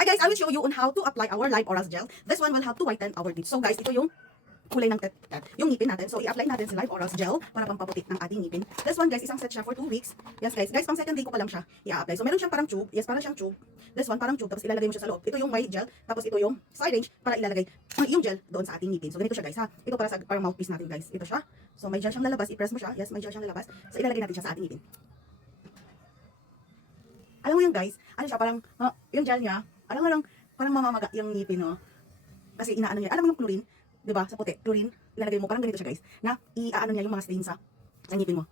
Hi guys, I will show you on how to apply our Live Oral Gel. This one will help to whiten our teeth. So guys, ito yung kulay ng yung ngipin natin. So i-apply natin si Live Oral Gel para pampaputi ng ating ngipin. This one guys, isang set siya for 2 weeks. Yes guys, pang second day ko pa lang siya i-apply. So meron siyang parang tube. Yes, parang siyang tube. This one parang tube, tapos ilalagay mo siya sa loob. Ito yung white gel, tapos ito yung syringe para ilalagay yung gel doon sa ating ngipin. So ganito siya guys ha. Ito para sa parang mouthpiece natin guys. Ito siya. So may gel siyang lalabas, i-press mo siya. Yes, may gel siyang lalabas. So ilalagay natin siya sa ating ngipin. Alam mo yung guys, ano siya parang yung gel niya, parang mamamaga yung ngipin no. Kasi inaano niya. Alam mo yung chlorine, 'di ba? Sa puti, chlorine, ilalagay mo parang ganito siya guys. Na iaano niya yung mga stain sa ngipin mo.